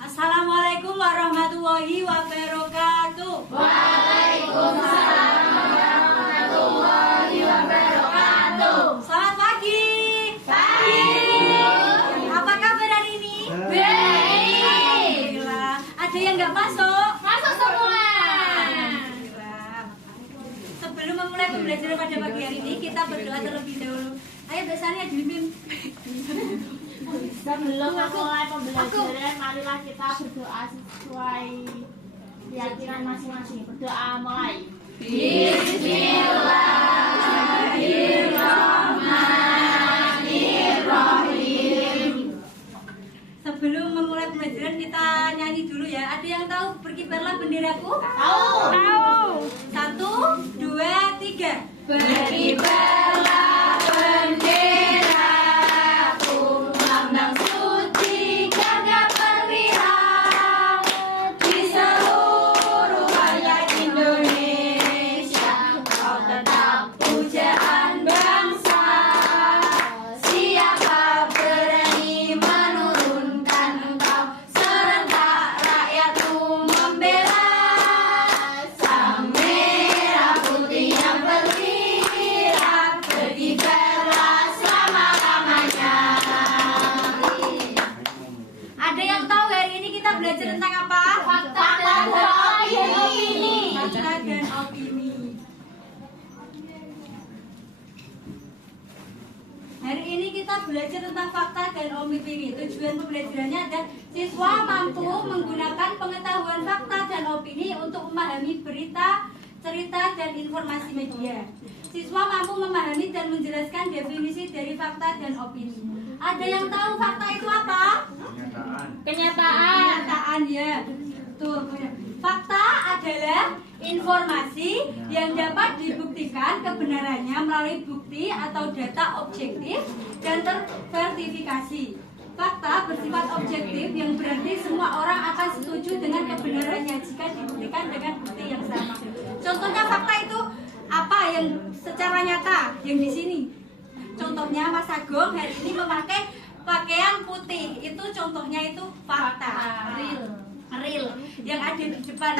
Assalamualaikum warahmatullahi wabarakatuh. Waalaikumsalam warahmatullahi wabarakatuh. Selamat pagi. Pagi. Apa kabar hari ini? Baik. Alhamdulillah. Ada yang nggak masuk? Masuk semua. Alhamdulillah. Sebelum memulai pembelajaran pada pagi hari ini, kita berdoa terlebih dahulu. Ayo biasanya dipimpin. Sebelum memulai pembelajaran, marilah kita berdoa sesuai keyakinan masing-masing. Berdoa mulai. Bismillahirrahmanirrahim. Sebelum memulai pembelajaran kita nyanyi dulu ya. Ada yang tahu berkibarlah benderaku? Tahu. 1, 2, 3. Berkibarlah benderaku, lambang suci gagah perwira di seluruh rakyat Indonesia. Kau tetap pujaan bangsa. Siapa berani menurunkan engkau, serentak rakyatmu membela. Sang merah putih yang berkilau, berkibarlah selama-lamanya. Ada yang tahu hari ini kita belajar tentang apa? Fakta dan opini. Fakta dan opini. Hari ini kita belajar tentang fakta dan opini. Tujuan pembelajarannya adalah siswa mampu menggunakan pengetahuan fakta dan opini untuk memahami berita, cerita, dan informasi media. Siswa mampu memahami dan menjelaskan definisi dari fakta dan opini. Ada yang tahu fakta itu apa? Kenyataan. Kenyataan ya. Tuh. Fakta adalah informasi yang dapat dibuktikan kebenarannya melalui bukti atau data objektif dan terverifikasi. Fakta bersifat objektif yang berarti semua orang akan setuju dengan kebenarannya jika dibuktikan dengan bukti yang sama. Contohnya fakta itu apa yang secara nyata yang di sini? Contohnya Mas Agung hari ini memakai pakaian putih. Itu contohnya itu fakta. Real yang ada di depan.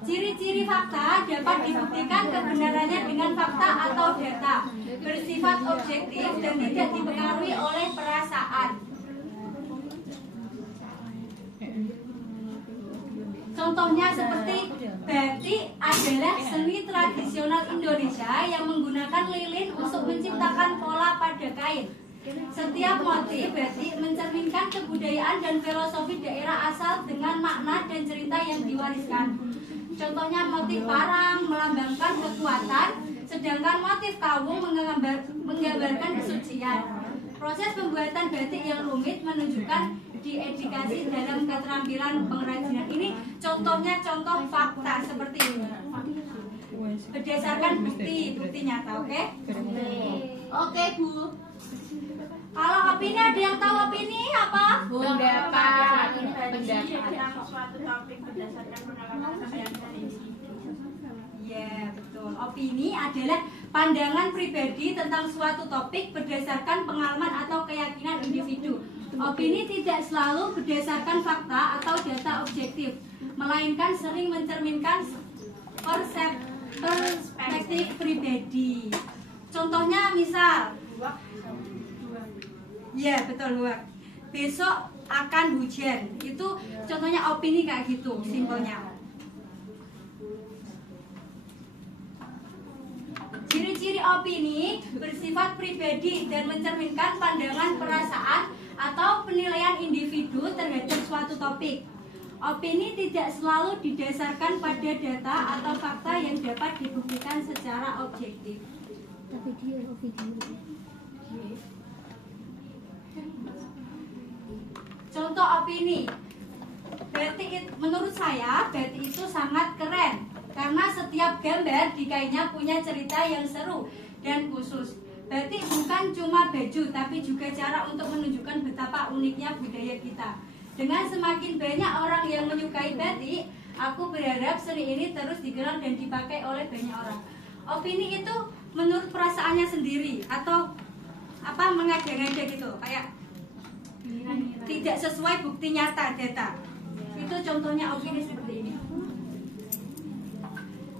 Ciri-ciri fakta dapat dibuktikan kebenarannya dengan fakta atau data, bersifat objektif dan tidak dipengaruhi oleh perasaan. Contohnya seperti batik adalah seni tradisional Indonesia yang menggunakan lilin untuk menciptakan pola pada kain. Setiap motif batik mencerminkan kebudayaan dan filosofi daerah asal dengan makna dan cerita yang diwariskan. Contohnya motif parang melambangkan kekuatan, sedangkan motif kawung menggambarkan kesucian. Proses pembuatan batik yang rumit menunjukkan diedukasi dalam keterampilan pengrajinan. Ini contohnya contoh fakta seperti ini. Berdasarkan bukti nyata, oke? Oke, Bu. Kalau opini, ada yang tahu opini apa? Pendapat. Tentang suatu topik berdasarkan pengalaman sehari-hari. Ya, betul. Opini adalah pandangan pribadi tentang suatu topik berdasarkan pengalaman atau keyakinan individu. Opini tidak selalu berdasarkan fakta atau data objektif, melainkan sering mencerminkan perspektif pribadi. Contohnya misal, ya betul luak. Besok akan hujan. Itu contohnya opini kayak gitu, simpelnya. Ciri-ciri opini bersifat pribadi dan mencerminkan pandangan, perasaan, atau penilaian individu terhadap suatu topik. Opini tidak selalu didasarkan pada data atau fakta yang dapat dibuktikan secara objektif. Contoh opini. Batik, menurut saya batik itu sangat keren karena setiap gambar di kainnya punya cerita yang seru dan khusus. Batik bukan cuma baju, tapi juga cara untuk menunjukkan betapa uniknya budaya kita. Dengan semakin banyak orang yang menyukai batik, aku berharap seni ini terus dikenal dan dipakai oleh banyak orang. Opini itu menurut perasaannya sendiri atau apa mengada-ngada gitu, kayak tidak sesuai bukti nyata data. Itu contohnya opini seperti ini.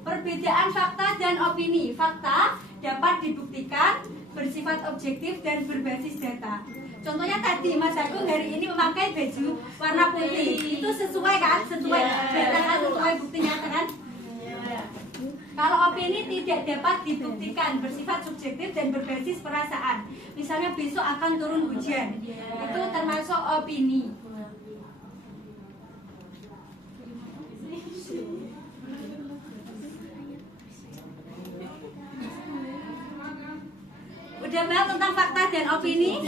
Perbedaan fakta dan opini. Fakta dapat dibuktikan, bersifat objektif dan berbasis data. Contohnya tadi Mas Agung hari ini memakai baju warna putih. Itu sesuai kan? Sesuai data kan? Sesuai bukti nyata kan? Kalau opini tidak dapat dibuktikan, bersifat subjektif dan berbasis perasaan. Misalnya besok akan turun hujan. Itu termasuk opini. Udah bahas tentang fakta dan opini?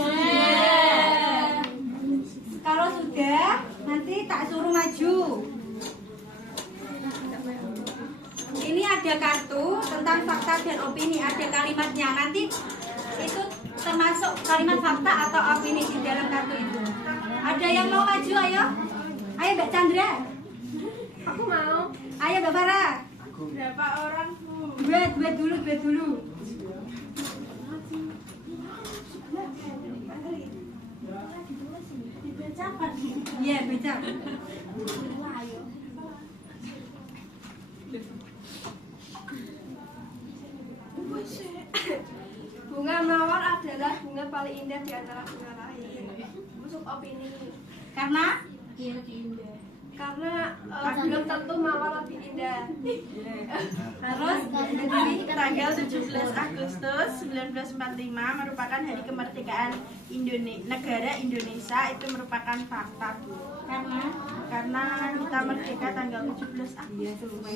Kalau sudah, nanti tak suruh maju. Ini ada kartu tentang fakta dan opini, ada kalimatnya. Nanti itu termasuk kalimat fakta atau opini di dalam kartu itu. Ada yang mau maju, ayo? Ayo Mbak Chandra. Aku mau. Ayo Mbak Farah. Berapa orang, Bu? Dua dulu. Iya, baca. Bunga mawar adalah bunga paling indah di antara bunga lain. Masuk opini. Karena Karena belum tentu mawar lebih indah. harus Tanggal 17 Agustus 1945 merupakan hari kemerdekaan negara Indonesia. Itu merupakan fakta, Bu. Karena kita merdeka tanggal 17 Agustus.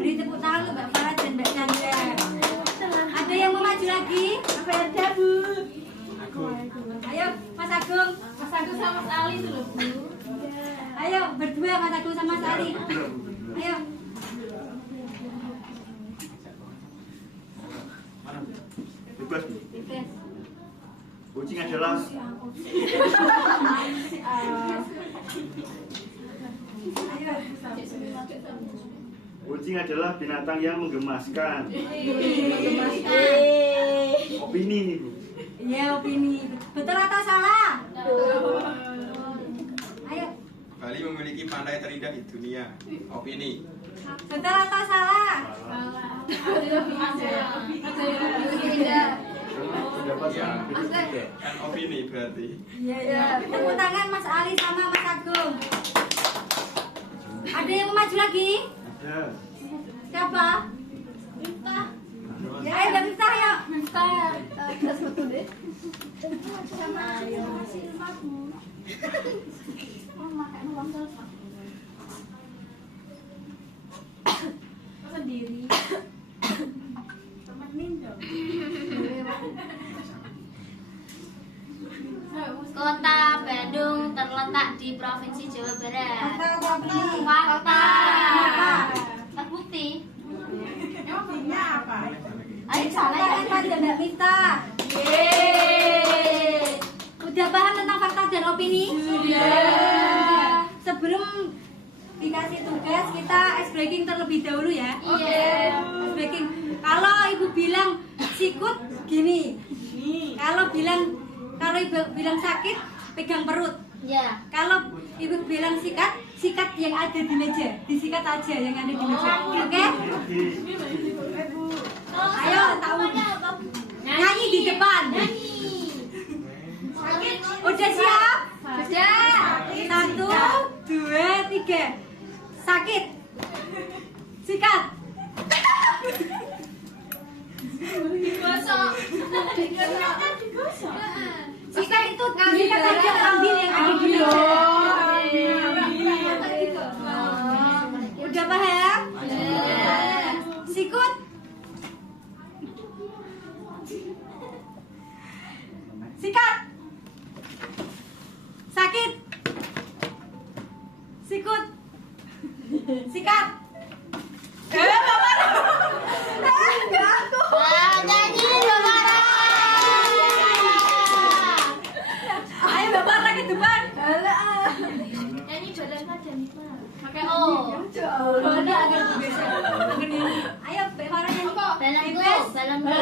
beri tepuk tangan untuk Mbak Farah dan Mbak Chandra. Ada yang mau maju lagi? Apa ada, Bu? Ayo Mas Agung. Mas Agus sama Mas Ali dulu, Bu. Ayo berdua Mas Agung sama Mas Ali. Ayo. Bebas, Bu. Bebas. Kucing adalah kucing adalah binatang yang menggemaskan. Opini nih, Bu. Iya, opini. Betul atau salah? Ayo. Bali memiliki pantai terindah di dunia. Opini. Betul atau salah? Pendapat Ya. yang berbeda. Kan opini berarti. Iya. Tepuk tangan Mas Ali sama Mas Agung. Ada yang mau maju lagi? Ada. Siapa? Miftah. Ya, ayo Mbak Miftah, ayo. Sendiri. Kota Bandung terletak di Provinsi Jawa Barat. Fakta atau opini? Fakta. Kenapa? Terbukti. Opininya apa? Ayo salah yang pada Mbak Miftah. Udah paham tentang fakta dan opini? Sudah. Sebelum dikasih tugas kita ice breaking terlebih dahulu ya. Ice breaking. Kalau ibu bilang sikut gini. Kalau ibu bilang sakit pegang perut. Ya. Kalau ibu bilang sikat yang ada di meja, disikat aja yang ada di meja. Oke? Ayo tahu. Nyanyi di depan. Udah siap? Sudah. 1, 2, 3. Sakit. Sikat. Digosok. Sikat itu sikat aja, ambil yang ada di meja. Udah paham? Sikut. Sikat. Sakit. Sikut. Sikat. Nyanyi Bapak. Ayo Bapak lagi depan. Nyanyi badan itu. Pakai O. Boleh agak bergeser. Ayo Mbak Farah nyanyi. Balangku. Bebas. Balonku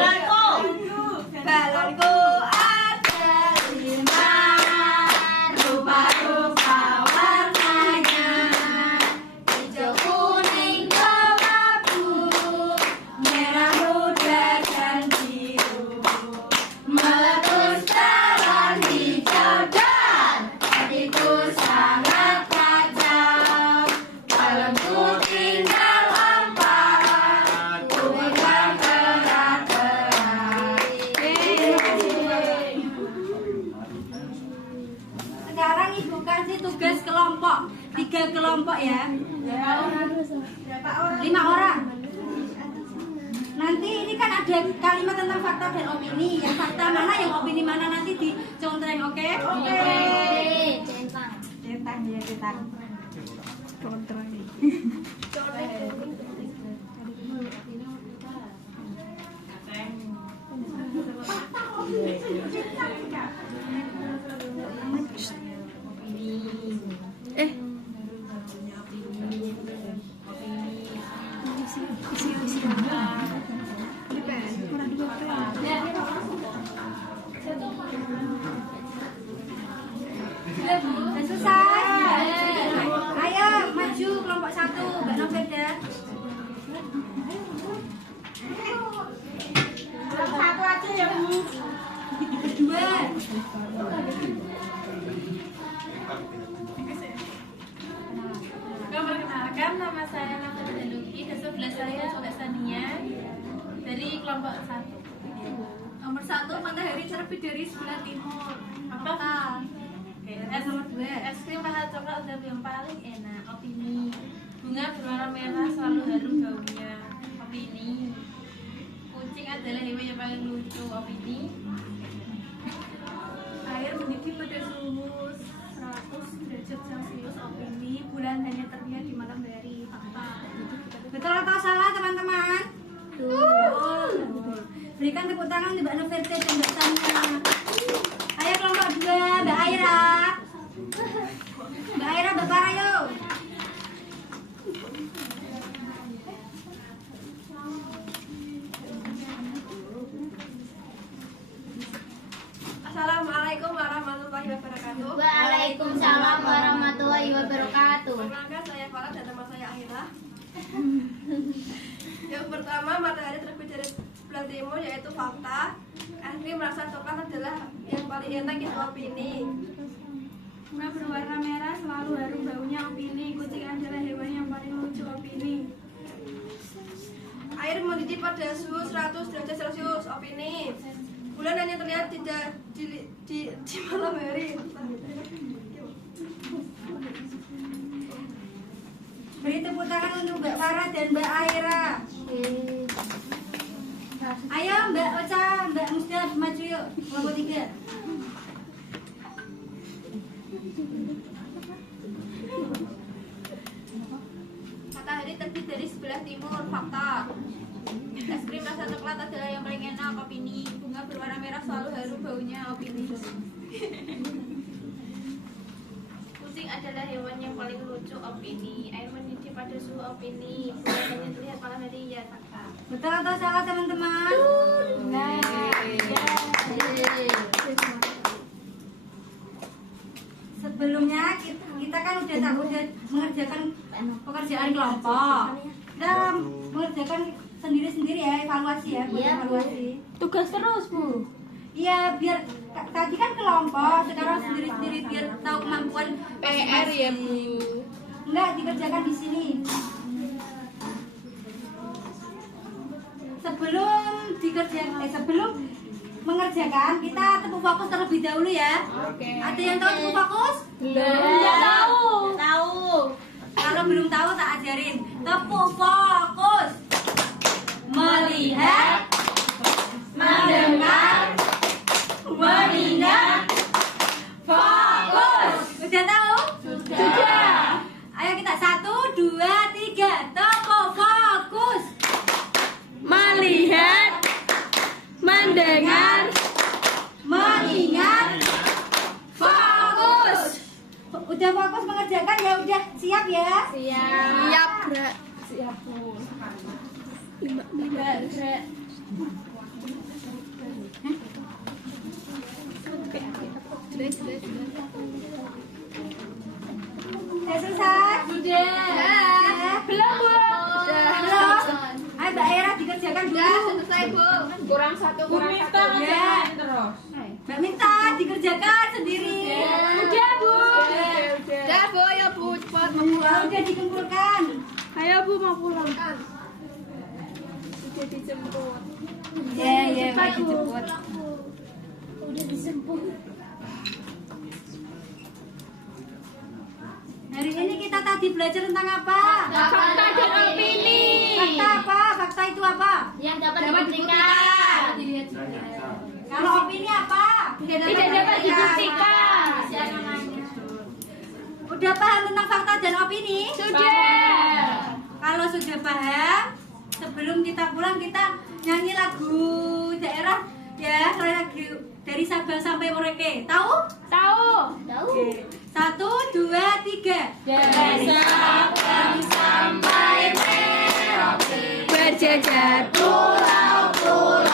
ada 5, rupa-rupa warnanya, hijau, kuning, kelabu, merah muda dan biru, meletus terang hijau dan hatiku sangat kacau. Balonku tinggal empat, ku pegang erat-erat. Sekarang ibu kasih tugas kelompok, 3 kelompok ya. 5 orang. Nanti ini kan ada kalimat tentang fakta dan opini. Yang fakta mana, yang opini mana nanti dicontreng, oke? Oke. Centang ya, centang. Udah selesai. Ayo maju kelompok 1, Mbak Noverda. Satu aja ya, Bu. Kedua. Perkenalkan, nama saya Noverda Luki, dan sebelah saya Mbak Sania dari kelompok 1. Nomor 1, matahari terbit dari sebelah timur. Apa? Nomor 2. Es krim rasa coklat udah yang paling enak. Opini. Bunga berwarna merah selalu harum baunya. Opini. Kucing adalah hewan yang paling lucu. Opini. Air mendidih pada suhu 100 derajat Celcius. Opini. Bulan hanya terlihat di malam hari. Fakta. Betul atau salah teman-teman? Betul. Berikan tepuk tangan untuk Mbak Noverda dan Mbak Sania. Ayo kelompok 2, Mbak Aira. Mbak Aira, Mbak Farah yuk. Assalamualaikum warahmatullahi wabarakatuh. Waalaikumsalam warahmatullahi wabarakatuh. Perkenalkan, saya Farah dan nama saya Aira. Yang pertama, matahari terbit dari sebelah timur yaitu fakta. Es krim rasa coklat adalah yang paling enak itu opini. Bunga berwarna merah selalu harum baunya opini. Kucing adalah hewan yang paling lucu opini. Air mendidih pada suhu 100 derajat Celcius opini. Bulan hanya terlihat di malam hari. Beri tepuk tangan untuk Mbak Farah dan Mbak Aira. Ayo Mbak Ocha, Mbak Musda maju yuk. Kelompok 3. Matahari terbit dari sebelah timur, fakta. Es krim rasa coklat adalah yang paling enak, opini. Bunga berwarna merah selalu harum baunya, opini. Kucing adalah hewan yang paling lucu. Opini. Air mendidih pada suhu. Opini. Bulan hanya terlihat malam hari. Ya, fakta. Betul atau salah teman-teman? Nah, sebelumnya kita kan udah mengerjakan pekerjaan kelompok. Kita mengerjakan sendiri-sendiri ya, evaluasi ya, buat evaluasi. Tugas terus, Bu. Iya, biar tadi kan kelompok, sekarang sendiri-sendiri biar tahu kemampuan PR ya, Bu. Enggak, dikerjakan di sini. Sebelum mengerjakan, kita tepuk fokus terlebih dahulu ya. Oke. Ada yang tahu tepuk fokus? Belum tahu. Tahu. Kalau belum tahu tak ajarin. Tepuk fokus. Melihat, mendengar, mengingat. Fokus. Sudah tahu? Sudah. Ayo kita 1, 2, 3. Tepuk fokus. Melihat, mendengar, Mengingat. Fokus. Udah fokus mengerjakan ya, udah siap ya? siap. Siap, Gra. Siap, Bu. 5, 3. Sudah selesai? Sudah. Belum, Bu? Belum. Ayo Mbak Era dikerjakan dulu. Selesai, Bu. Kurang satu, kurang satu. Ya. Mbak Minta dikerjakan sendiri. Udah, Bu. Udah, Bu, ya Bu, cepat mau Ya, pulang. udah dikumpulkan. Ayo Bu, mau pulang. Udah dijemput. Ya, ya, udah dijemput. Hari ini kita tadi belajar tentang apa? Fakta dan opini. Fakta apa? Fakta itu apa? Yang dapat dibuktikan. Kalau opini apa? Tidak dapat dibuktikan. Udah paham tentang fakta dan opini? Sudah. Kalau sudah paham, sebelum kita pulang kita nyanyi lagu daerah ya, lagu dari Sabang sampai Merauke. Tahu? Tahu. Oke. 1, 2, 3. Dari Sabang sampai Merauke, Berjejer pulau-pulau,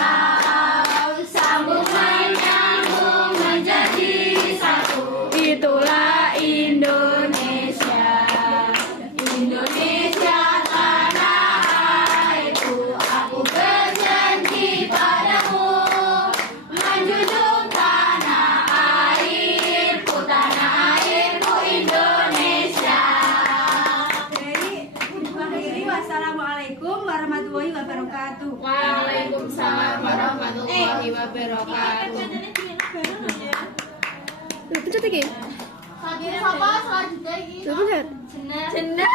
sambung menyambung menjadi satu. itulah Indonesia. Indonesia tanah airku, aku berjanji padamu, menjunjung tanah airku Indonesia. Dari mengakhiri wassalamualaikum warahmatullahi wabarakatuh. Waalaikumsalam warahmatullahi wabarakatuh. Betul lagi. Lagi apa selanjutnya ini? Betul. Jenar. Jenar.